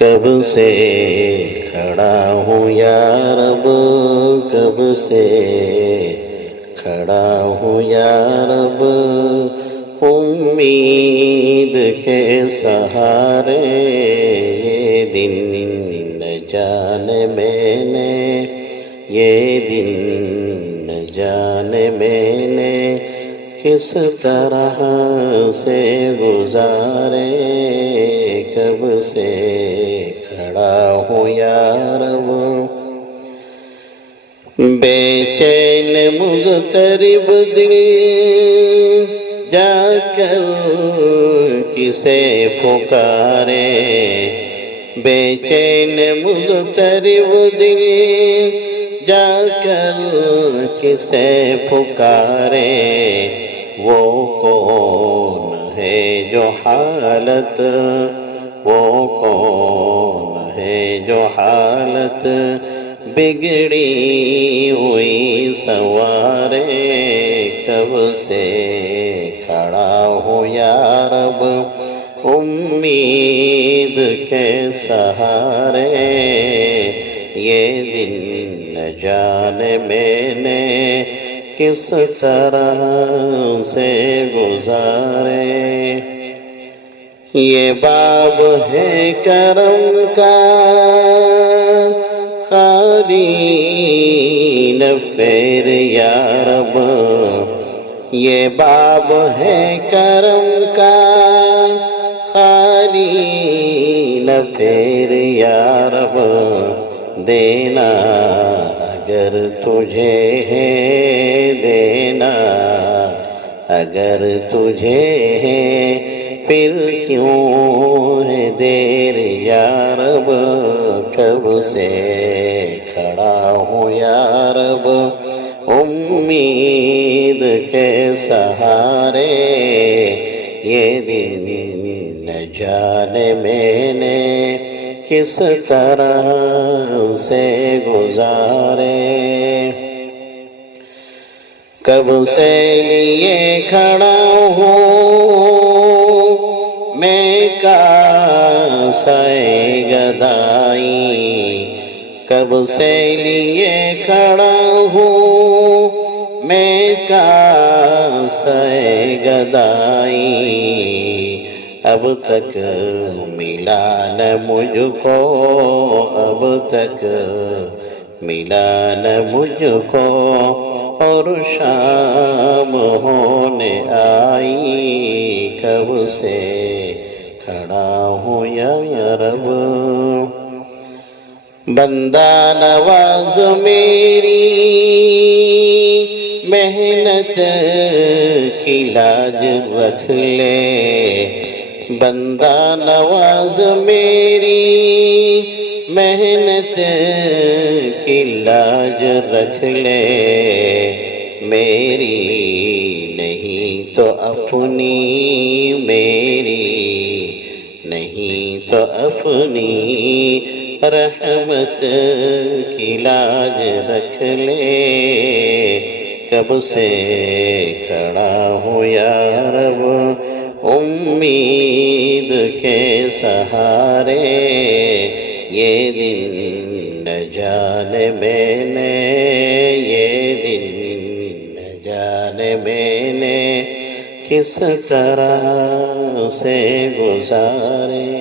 کب سے کھڑا ہوں یا رب، کب سے کھڑا ہوں یا رب، امید کے سہارے۔ یہ دن نہ جانے میں نے، یہ دن نہ جانے میں نے کس طرح سے گزارے۔ کب سے کھڑا ہوں یا رب، بے چین مضطرب دل جا کر کسے پکارے۔ بے چین مضطرب دل جا کر کسے پکارے۔ وہ کون ہے جو حالت، وہ کون ہے جو حالت بگڑی ہوئی سنوارے۔ کب سے کھڑا ہوں یا رب، امید کے سہارے۔ یہ دن نہ جانے میں نے کس طرح سے گزارے۔ یہ باب ہے کرم کا خالی نہ پھیر یا رب، یہ باب ہے کرم کا خالی نہ پھیر یا رب۔ دینا اگر تجھے ہے، دینا اگر تجھے ہے، پھر کیوں ہے دیر یا رب۔ کب سے کھڑا ہوں یا رب، امید کے سہارے۔ یہ دن نہ جانے میں نے کس طرح سے گزارے۔ کب سے لیے کھڑا ہوں میں کاسے گدائی، کب سے لیے کھڑا ہوں میں کاسے گدائی۔ اب تک ملا نہ مجھ کو، اب تک ملا نہ مجھ کو، اور شام ہونے آئی۔ کب سے کھڑا ہوں یا رب، بندہ نواز میری محنت کی لاج رکھ لے۔ بندہ نواز میری محنت کی لاج رکھ لے۔ میری نہیں تو اپنی، میری نہیں تو اپنی رحمت کی لاج رکھ لے۔ کب سے کھڑا ہوں یا رب، امید کے سہارے۔ یہ دن نہ جانے میں نے، یہ دن نہ جانے میں نے کس طرح سے گزارے۔